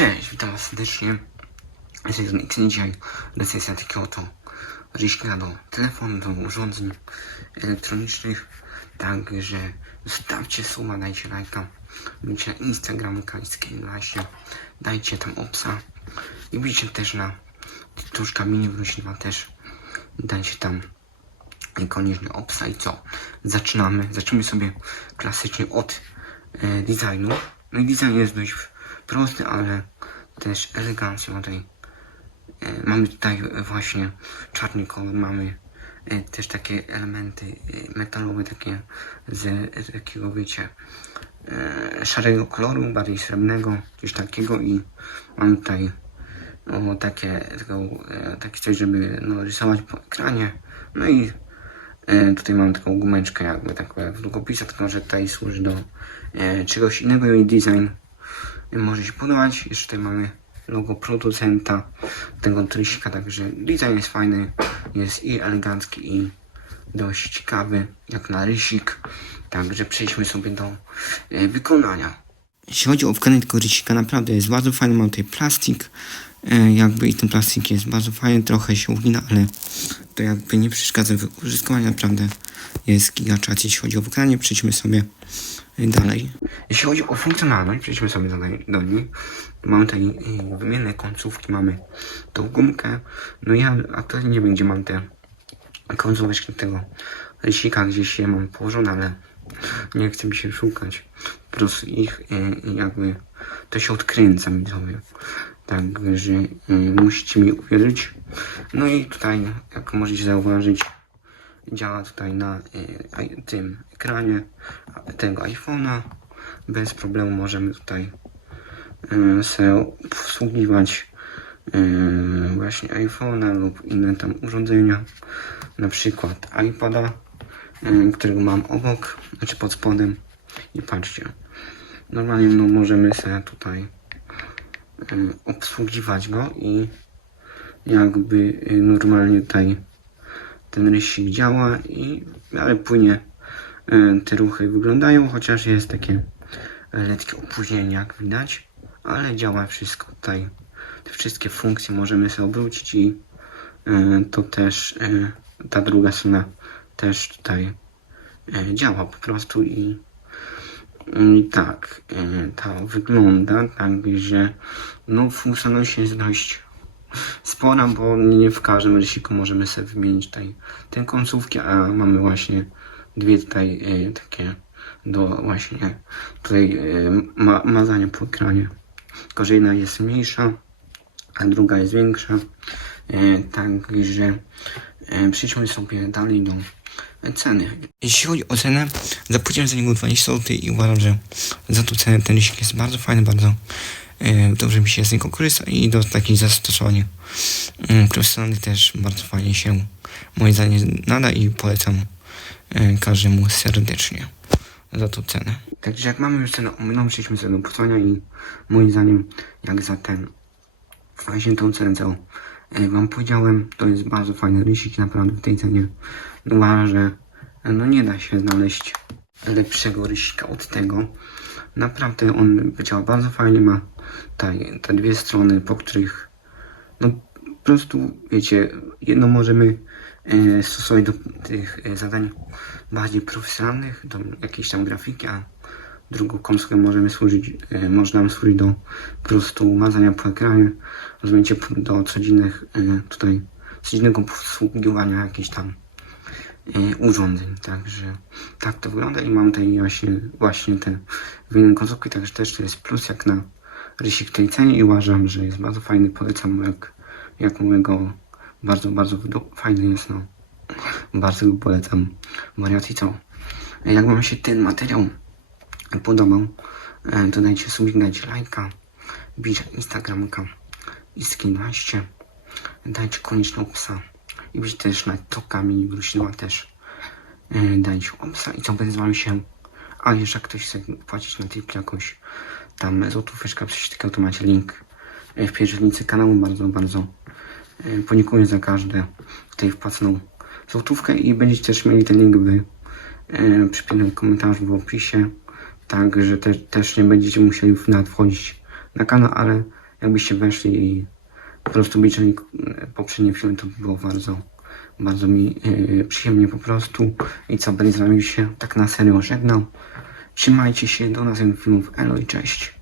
Cześć, witam was serdecznie. Jestem X dzisiaj recenzja takiego oto ryśka do telefonu, do urządzeń elektronicznych. Także zostawcie suba, dajcie lajka. Bijcie na Instagram, Kaliskiej właśnie. Dajcie tam opsa. I bijcie też na Tuszka Mini Wróśniwa też. Dajcie tam koniecznie opsa i co? Zaczynamy. Zaczynamy sobie klasycznie od e, designu. No i design jest dość prosty, ale też elegancjo tutaj. E, mamy tutaj właśnie czarny kolor, mamy e, też takie elementy e, metalowe, takie z, takiego wiecie szarego koloru, bardziej srebrnego, coś takiego i mamy tutaj takie, taką, takie coś, żeby no, rysować po ekranie. No i tutaj mam taką gumeczkę jakby jak w długopisach, tylko że tutaj służy do czegoś innego i design może się podobać. Jeszcze tutaj mamy logo producenta tego trysika, także design jest fajny, jest i elegancki i dość ciekawy, jak na rysik. Także przejdźmy sobie do e, wykonania. Jeśli chodzi o wykonanie tego rysika, naprawdę jest bardzo fajny, mam tutaj plastik, e, jakby i ten plastik jest bardzo fajny, trochę się ugina, ale to jakby nie przeszkadza w użytkowaniu, naprawdę jest gigaczac, jeśli chodzi o wykonanie, przejdźmy sobie dalej. Jeśli chodzi o funkcjonalność, przejdźmy sobie do niej. Mamy tutaj e, wymienne końcówki, mamy tą gumkę, no ja aktualnie nie gdzie mam te końcóweczki tego rysika, gdzieś je mam położone, ale nie chce mi się szukać. Po prostu ich e, jakby to się odkręca mi sobie. Także e, musicie mi uwierzyć. No i tutaj, jak możecie zauważyć, działa tutaj na i- tym ekranie tego iPhone'a. Bez problemu możemy tutaj e, sobie obsługiwać e, właśnie iPhone'a lub inne tam urządzenia. Na przykład iPada, e, którego mam obok, znaczy pod spodem. I patrzcie, normalnie no, możemy sobie tutaj e, obsługiwać go i jakby e, normalnie tutaj ten rysik działa i ale płynie e, te ruchy wyglądają, chociaż jest takie e, lekkie opóźnienie jak widać, ale działa wszystko tutaj. Te wszystkie funkcje możemy sobie obrócić i e, to też ta druga strona też tutaj działa po prostu i, i tak to wygląda, także no funkcjonalność jest dość spora, bo nie w każdym rysiku możemy sobie wymienić tutaj te końcówki, a mamy właśnie dwie tutaj e, takie do właśnie tutaj e, ma, mazania po ekranie. Tylko, że jedna jest mniejsza, a druga jest większa. E, także e, przejdźmy sobie dalej do ceny. Jeśli chodzi o cenę, zapłaciłem za niego 20 zł i uważam, że za tą cenę ten rysik jest bardzo fajny, bardzo dobrze mi się z niego korzysta i do takich zastosowań mm, profesjonalnych też bardzo fajnie się moim zdaniem nada i polecam e, każdemu serdecznie za tą cenę. Także jak mamy już cenę omylną, przejdźmy sobie do i moim zdaniem jak za ten właśnie tą cenę e, wam powiedziałem, to jest bardzo fajny rysik naprawdę w tej cenie. Uważam, że e, no nie da się znaleźć lepszego rysika od tego. Naprawdę on działa bardzo fajnie, ma tutaj te dwie strony, po których no po prostu, wiecie, jedno możemy e, stosować do tych e, zadań bardziej profesjonalnych, do jakiejś tam grafiki, a drugą konsolę możemy służyć, e, można służyć do po prostu mazania po ekranie, rozumiecie, do codziennych tutaj, codziennego posługiwania jakichś tam urządzeń, także tak to wygląda i mam tutaj właśnie, właśnie te wymienne konsolki, także też to jest plus jak na rysik tej cenie i uważam, że jest bardzo fajny, polecam jak, jak mówię go, bardzo, bardzo fajny jest, no. Bardzo go polecam. Wariacji co? Jak wam się ten materiał podobał, e, to dajcie subik, dajcie lajka, wbijcie Instagramka i 12 dajcie koniecznie psa i wbijcie też na tokami wróciła też e, dajcie opsa i co będzie z wami się a jeszcze ktoś chce płacić na tip jakąś tam złotóweczka coś takiego to macie link e, w pieczętnicy kanału bardzo, bardzo e, podziękuję za każde tutaj wpłaconą złotówkę i będziecie też mieli ten link w e, przypiętym komentarzu w opisie, także te, też nie będziecie musieli nawet wchodzić na kanał, ale jakbyście weszli i po prostu obejrzeli e, poprzednie filmy, to by było bardzo, bardzo mi e, przyjemnie po prostu. I co, będę z wami się tak na serio żegnał. Trzymajcie się, do następnych filmów. Elo i cześć.